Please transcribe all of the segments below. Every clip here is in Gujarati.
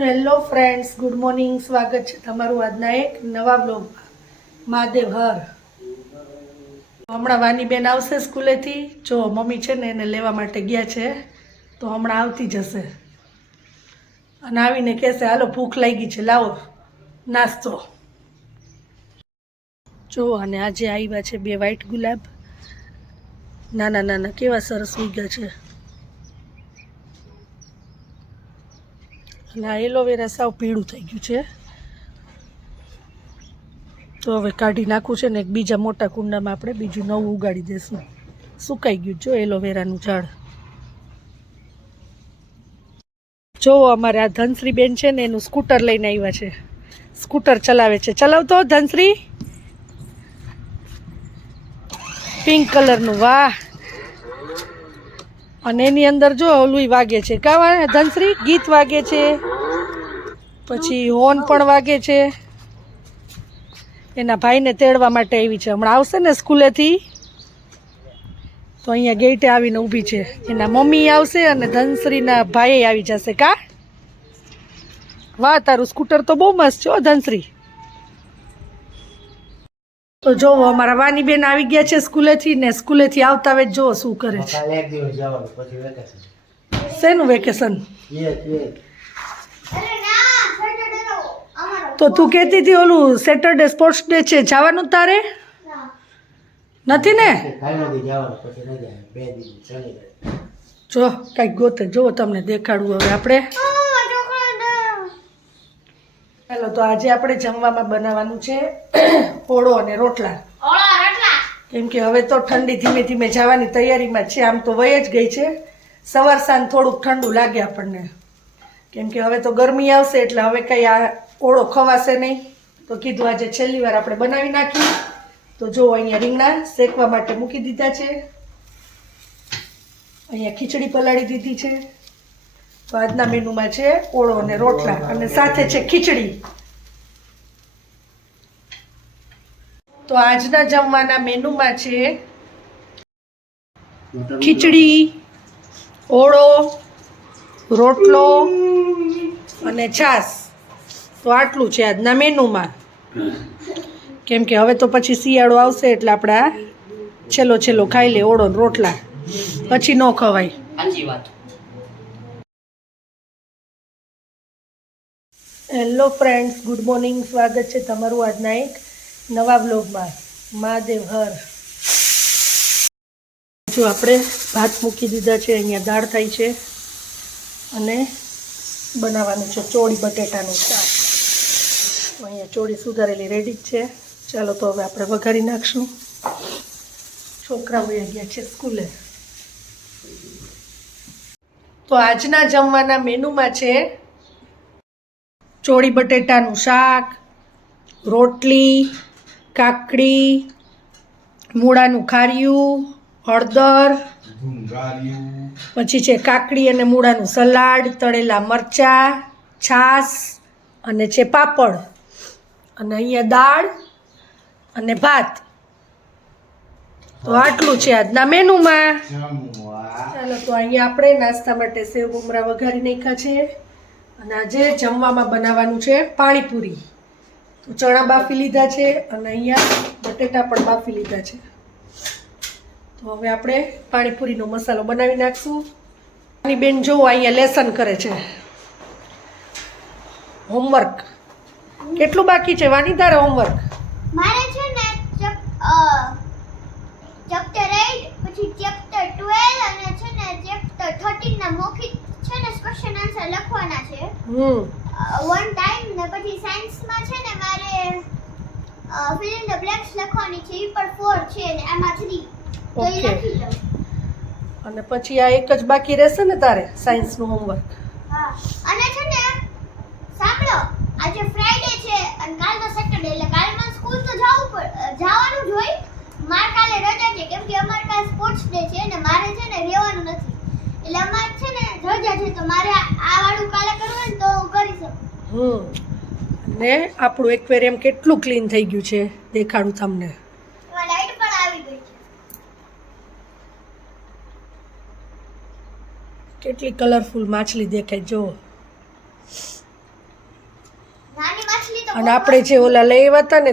Hello friends, good morning. સ્વાગત છે તમારું આજના એક નવા બ્લોગમાં. મહાદેવ હર. હમણાં વાની બેન આવશે સ્કૂલેથી. જો મમ્મી છે ને એને લેવા માટે ગયા છે, તો હમણાં આવતી જશે અને આવીને કહેશે હાલો ભૂખ લાગી છે, લાવો નાસ્તો. જો અને આજે આવ્યા છે 2 વ્હાઈટ ગુલાબ, નાના નાના કેવા સરસ ઉગ્યા છે. અને આ એલોવેરા સાવ પીળું થઈ ગયું છે, તો હવે કાઢી નાખવું છે ને એક બીજા મોટા કુંડામાં આપણે બીજું નવું ઉગાડી દઈશું. સુકાઈ ગયું જો એલોવેરાનું ઝાડ. જો અમારે આ ધનશ્રી બેન છે ને એનું સ્કૂટર લઈને આવ્યા છે, સ્કૂટર ચલાવે છે. ચલાવતો ધનશ્રી, પિંક કલરનું, વાહ. અને એની અંદર જો ઓલું વાગે છે, કા ધનશ્રી ગીત વાગે છે, પછી હોર્ન પણ વાગે છે. એના ભાઈને તેડવા માટે આવી છે, હમણાં આવશે ને સ્કૂલેથી તો અહીંયા ગેટે આવીને ઊભી છે. એના મમ્મી આવશે અને ધનશ્રીના ભાઈ આવી જશે. કા વાહ, તારું સ્કૂટર તો બહુ મસ્ત છે ધનશ્રી. તો જો અમારા વાની બેન આવી ગયા છે સ્કૂલેથી, ને સ્કૂલેથી આવતા વેત જો શું કરે છે. શેનું વેકેશન? તો તું કહેતી હતી ઓલું સેટરડે સ્પોર્ટ્સ ડે છે, જવાનું તારે નથી ને? જો કંઈક ગોતે, જો તમને દેખાડવું હવે આપણે. ચાલો, તો આજે આપણે જમવામાં બનાવવાનું છે ઓળો અને રોટલા. કેમ કે હવે તો ઠંડી ધીમે ધીમે જવાની તૈયારીમાં છે. આમ તો વહી જ ગઈ છે, સવાર સાંજ થોડુંક ઠંડુ લાગે આપણને, કેમ કે હવે તો ગરમી આવશે એટલે હવે કંઈ આ ઓળો ખવાશે નહીં. તો કીધું આજે છેલ્લી વાર આપણે બનાવી નાખીએ. તો જો અહીંયા રીંગણા શેકવા માટે મૂકી દીધા છે, અહીંયા ખીચડી પલાળી દીધી છે. તો આજના મેનુમાં છે ઓળો અને રોટલા, અને સાથે છે ખીચડી. તો આજના જમવાના મેનુમાં છે ખીચડી, ઓળો, રોટલો અને છાશ. તો આટલું છે આજના મેનુમાં, કેમ કે હવે તો પછી શિયાળો આવશે એટલે આપણે છેલ્લો છેલ્લો ખાઈ લે ઓળો રોટલા, પછી ન ખવાય. સાચી વાત. Hello friends, good morning. સ્વાગત છે તમારું આજના એક નવા બ્લોગમાં. મહાદેવ હર. જો આપણે ભાત મૂકી દીધા છે, અહીંયા દાળ થાય છે અને બનાવવાનું છે ચોળી બટેટાનું શાક. અહીંયા ચોળી સુધારેલી રેડી જ છે. ચાલો તો હવે આપણે વઘારી નાખશું. છોકરાઓ ગયા છે સ્કૂલે. તો આજના જમવાના મેનુમાં છે ચોળી બટેટાનું શાક, રોટલી, કાકડી, મૂળાનું ખાર્યું, હળદર, પછી છે કાકડી અને મૂળાનું સલાડ, તળેલા મરચાં, છાશ અને છે પાપડ, અને અહીંયા દાળ અને ભાત. તો આટલું છે આજના મેનુમાં. ચાલો, તો અહીંયા આપણે નાસ્તા માટે સેવ મમરા વઘારી નાખ્યા છે, અને આજે જમવામાં બનાવવાનું છે પાણીપુરી. તો ચણા બાફી લીધા છે અને અહીંયા બટેટા પણ બાફી લીધા છે. તો હવે આપણે પાણીપુરીનો મસાલો બનાવી નાખશું. આની બેન જો અહીંયા લેસન કરે છે, હોમવર્ક. કેટલું બાકી છે વાની તારે હોમવર્ક? મારે છે ને ચેપ્ટર 8 પછી ચેપ્ટર 12 અને છે ને ચેપ્ટર 13 ના મૌખિક છે ને ક્વેશ્ચન આન્સર લખવાના છે વન ટાઈમ. ને પછી સાયન્સમાં છે ને મારે ફિલ ઇન ધ બ્લેન્ક્સ લખવાની છે, એ પણ 4 છે ને આમાં 3. તો એ લખી લઉં. અને પછી આ એક જ બાકી રહેશે ને તારે સાયન્સનું હોમવર્ક? હા. અને છે ને સાંભળો, આજે ફ્રાઈડે છે અને કાલ તો સેટરડે, એટલે કાલે મને સ્કૂલ તો જવાનું જ હોય. મારે કાલે રજા છે, કેમ કે અમારે કાલે સ્પોર્ટ્સ ડે છે ને મારે છે ને રહેવાનું નથી, એટલે અમારે છે ને રજા છે. તો મારે આ વાળું કાલે કરવું હોય ને તો હું કરી શકું. ને આપણું એક્વેરિયમ કેટલું ક્લીન થઈ ગયું છે, દેખાડું તમને. લાઈટ પણ આવી ગઈ છે. કેટલી કલરફુલ માછલી દેખાય જો. અને આપણે જે ઓલા લઈ આવ્યા હતા ને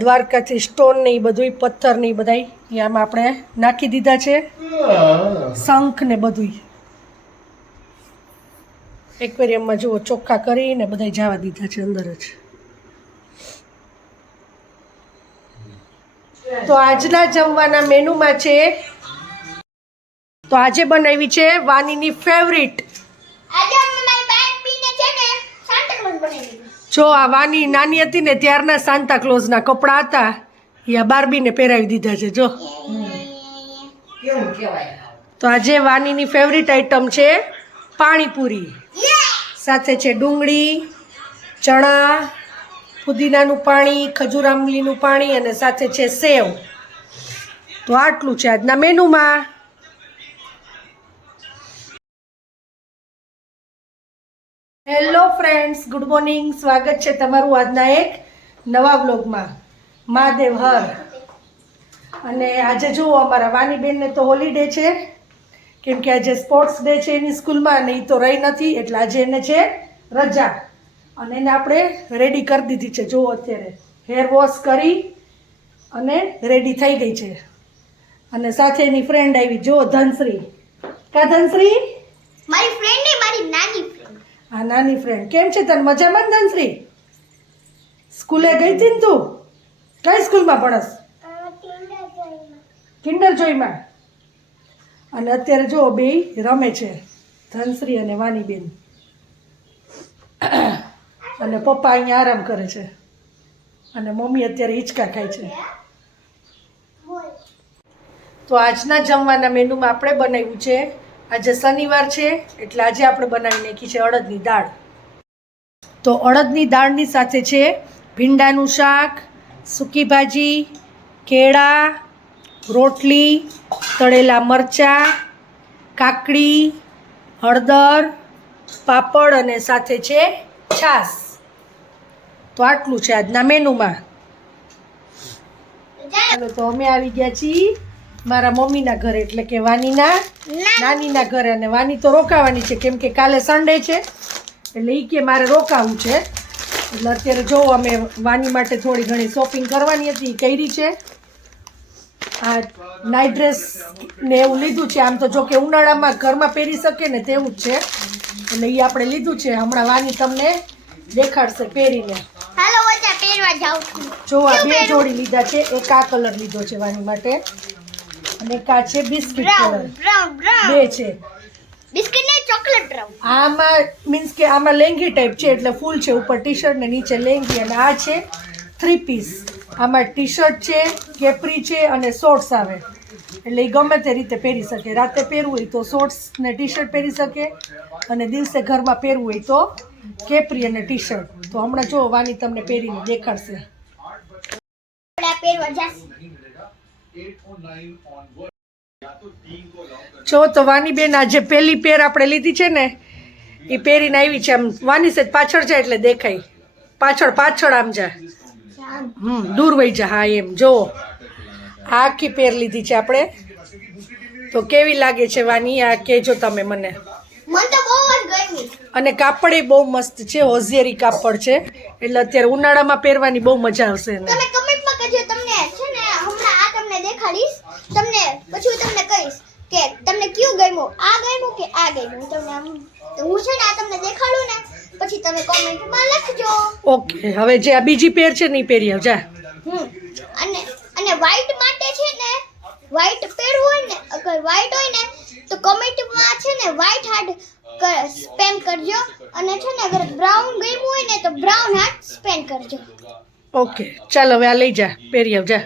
દ્વારકાથી સ્ટોન ને એ બધું પથ્થર ને એ બધા આમાં આપણે નાખી દીધા છે, શંખ ને બધું એક્વેરિયમમાં જુઓ ચોખ્ખા કરીને બધા જવા દીધા છે અંદર જ. તો આજના જમવાના મેનુમાં છે, તો આજે બનાવી છે વાનીની ફેવરિટ. આજે અમે મારી બાળપીને છે ને સાન્ટા ક્લોઝ બનાવી. જો આ વાની નાની હતી ને ત્યારના સાન્તા ક્લોઝના કપડાં હતા એ આ બાર્બીને પહેરાવી દીધા છે જો. તો આજે વાનીની ફેવરિટ આઈટમ છે પાણીપુરી, સાથે છે ડુંગળી, ચણા, પુદીનાનું પાણી, ખજૂર આંબલીનું પાણી અને સાથે છે સેવ. તો આટલું છે આજના મેનુમાં. Hello friends, good morning. સ્વાગત છે તમારું આજના એક નવા વ્લોગમાં. મહાદેવ હર. અને આજે જુઓ અમારા વાનીબેનને તો હોલિડે છે, કેમ કે આજે સ્પોર્ટ્સ ડે છે એની સ્કૂલમાં અને એ તો રહી નથી, એટલે આજે એને છે રજા. અને એને આપણે રેડી કરી દીધી છે. જુઓ અત્યારે હેર વોશ કરી અને રેડી થઈ ગઈ છે. અને સાથે એની ફ્રેન્ડ આવી, જુઓ ધનશ્રી. કા ધનશ્રી? મારી ફ્રેન્ડ ને મારી નાની ફ્રેન્ડ. હા, નાની ફ્રેન્ડ. કેમ છે તને? મજામાં ને ધનશ્રી? સ્કૂલે ગઈ હતી ને તું? કઈ સ્કૂલમાં ભણસ? કિન્ડર જોઈમાં. અને અત્યારે જો બે રમે છે, ધનશ્રી અને વાનીબેન. અને પપ્પા અહીંયા આરામ કરે છે અને મમ્મી અત્યારે હિંચકા ખાય છે. તો આજના જમવાના મેનુમાં આપણે બનાવ્યું છે, આજે શનિવાર છે એટલે આજે આપણે બનાવી નાખી છે અડદની દાળ. તો અડદની દાળની સાથે છે ભીંડાનું શાક, સૂકી ભાજી, કેળા, રોટલી, તળેલા મરચાં, કાકડી, હળદર, પાપડ અને સાથે છે છાશ. તો આટલું છે આજના મેનુમાં. ચાલો, તો અમે આવી ગયા છીએ મારા મમ્મીના ઘરે, એટલે કે વાનીના નાનીના ઘરે. અને વાની તો રોકાવાની છે કેમ કે કાલે સન્ડે છે, એટલે એ કે મારે રોકાવું છે. એટલે અત્યારે જો અમે વાની માટે થોડી ઘણી શોપિંગ કરવાની હતી, એ કરી છે. આ નાઇટ ડ્રેસ ને એવું લીધું છે. આમ તો જો કે ઉનાળામાં ઘરમાં પહેરી શકે ને તેવું જ છે, એટલે એ આપણે લીધું છે. હમણાં વાની તમને દેખાડશે પહેરીને. હાલો વચ્ચે પહેરવા જાઉં છું. જો આ બે જોડી લીધા છે. એક આ કલર લીધો છે વાની માટે અને એક આ છે બિસ્કિટ કલર. બે છે બિસ્કિટ ને ચોકલેટ બ્રાઉન. આમાં મીન્સ કે આમાં લેંગી ટાઈપ છે, એટલે ફૂલ છે ઉપર ટી શર્ટ ને નીચે લેંગી. અને આ છે 3 પીસ. આમાં ટી શર્ટ છે, કેપરી છે અને શોર્ટ્સ આવે, એટલે એ ગમે તે રીતે પહેરી શકે. રાતે પહેરવું હોય તો શોર્ટ્સ ને ટી શર્ટ પહેરી શકે, અને દિવસે ઘરમાં પહેરવું હોય તો કેપરી અને ટી શર્ટ. તો હમણાં જો વાની તમને પહેરીને દેખાડશે. પહેરવા જાશું. જો તો વાની બેન આજે પહેલી પેર આપણે લીધી છે ને એ પહેરીને આવી છે. આમ વાની સેજ પાછળ જાય એટલે દેખાય. પાછળ પાછળ આમ જા, દૂર વહી જા. હા એમ. જો આખી પેર લીધી છે આપણે. તો કેવી લાગે છે વાની? આ કહેજો તમે મને. મને તો બહુ જ ગમી. અને કાપડ એ બહુ મસ્ત છે, હોઝિયરી કાપડ છે, એટલે અત્યારે ઉનાળામાં પહેરવાની બહુ મજા આવશે. તમે કમેન્ટમાં કહેજો તમને છે ને હમણાં આ તમને દેખાડીશ, તમને પછી હું તમને કહીશ કે તમને કયું ગમ્યું, આ ગમ્યું કે આ ગમ્યું. તમને આમ તો હું છે ને આ તમને દેખાડું ને પછી તમે કમેન્ટમાં લખજો. ઓકે, હવે જે આ બીજી પેર છે ને એ પહેરી આવજા. અને વ્હાઈટ માટે છે ને વ્હાઈટ પહેરવું હોય ને, અગર વ્હાઈટ હોય ને તો કમેન્ટમાં છે ને વ્હાઈટ હાર્ટ સ્પેમ કરજો, અને છે ને અગર બ્રાઉન ગમ્યું હોય ને તો બ્રાઉન હાર્ટ સ્પેમ કરજો. ઓકે, ચાલો હવે આ લઈ જા, પહેરી આવજા.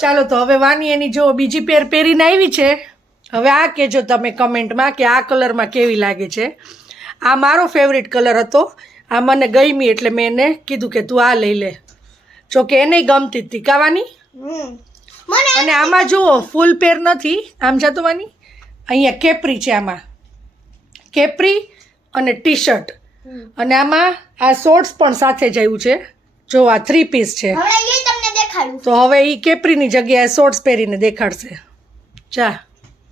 ચાલો, તો હવે વાની એની જો બીજી પેર પહેરીને આવી છે. હવે આ કહેજો તમે કમેન્ટમાં કે આ કલરમાં કેવી લાગે છે. આ મારો ફેવરિટ કલર હતો, આ મને ગમી એટલે મેં એને કીધું કે તું આ લઈ લે. જો કે એને ગમતી હતી કાવાની. અને આમાં જુઓ ફૂલ પેર નથી, આમ જતો વાની. અહીંયા કેપરી છે, આમાં કેપરી અને ટી શર્ટ, અને આમાં આ શોર્ટ્સ પણ સાથે જ આવ્યું છે. જો આ 3 પીસ છે. તો હવે એ કેપરીની જગ્યાએ શોર્ટ્સ પહેરીને દેખાડશે. જા,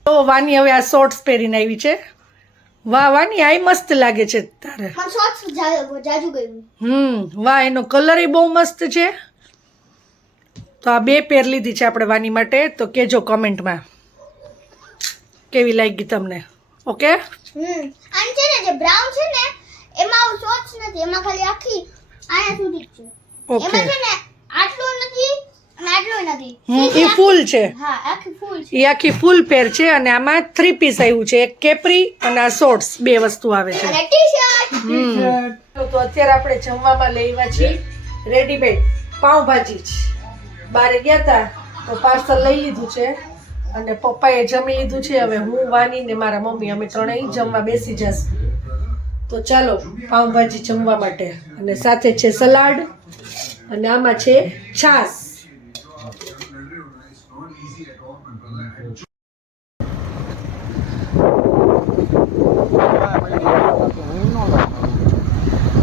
તો વાની હવે આ શોર્ટ્સ પહેરીને આવી છે. વાહ વાની આઈ મસ્ત લાગે છે તારે. પણ શોર્ટ્સ જાજુ ગયું. વાહ એનો કલર બહુ મસ્ત છે. તો આ 2 પેર લીધી છે આપણે વાની માટે. તો કેજો કોમેન્ટમાં કેવી લાગી તમને. ઓકે અને છે ને જે બ્રાઉન છે ને એમાં શોર્ટ્સ નથી, એમાં ખાલી આખી આયા સુધી જ છે. ઓકે એમાં છે ને આટલું નથી અને આટલું નથી. એ ફૂલ છે. હા આખી ફૂલ છે. એ આખી ફૂલ પેર છે અને આમાં 3 પીસ આવ્યું છે. એક કેપરી અને આ શોર્ટ્સ 2 વસ્તુ આવે છે. અને ટી-શર્ટ. તો અત્યારે આપણે જમવામાં લેવા છીએ રેડીમેડ પાઉંભાજી જ. બહાર ગયા હતા તો પાર્સલ લઈ લીધું છે અને પપ્પાએ જમી લીધું છે. હવે હું વાની ને મારા મમ્મી અમે ત્રણેય જમવા બેસી જશું. તો ચાલો પાઉંભાજી જમવા માટે. અને સાથે છે સલાડ અને આમાં છે છાશ.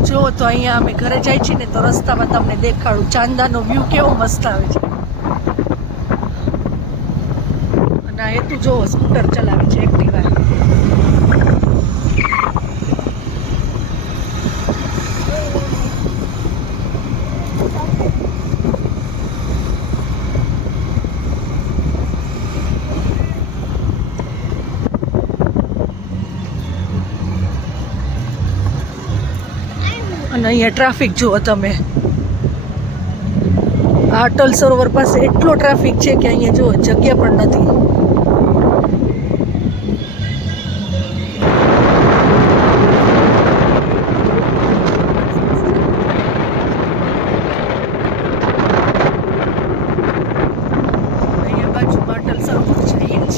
જો તો અહીંયા અમે ઘરે જાય છીએ ને તો રસ્તામાં તમને દેખાડું ચાંદાનો વ્યૂ કેવો મસ્ત આવે છે. અને આ હેતુ જો સ્કૂટર ચલાવે છે એક્ટિવા. અને અહીંયા ટ્રાફિક જુઓ તમે. આ અટલ સરોવર પાસે એટલો ટ્રાફિક છે કે અહીંયા જુઓ જગ્યા પણ નથી. અહીંયા બાજુમાં અટલ સરોવર છે અહીંયા જ.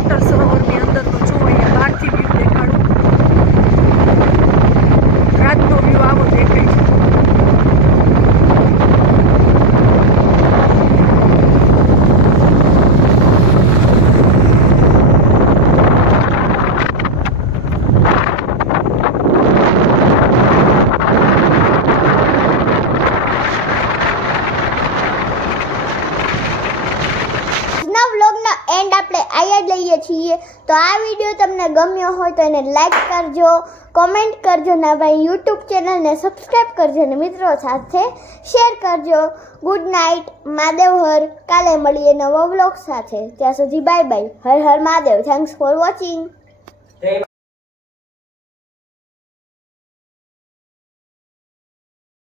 અટલ સરોવરની અંદર તો જો અહીંયા બહારથી વ્યૂ દેખાડું. રાતનો વ્યૂ આવો દેખાય છે. એન્ડ આપણે આયા જ લઈએ છીએ. તો આ વિડીયો તમને ગમ્યો હોય તો એને લાઈક કરજો, કોમેન્ટ કરજો ને ભાઈ યુટ્યુબ ચેનલને સબસ્ક્રાઈબ કરજો અને મિત્રો સાથે શેર કરજો. ગુડ નાઇટ, મહાદેવ હર. કાલે મળીએ નવા વ્લોગ સાથે. ત્યાં સુધી bye bye. Har Har Mahadev. Thanks for watching.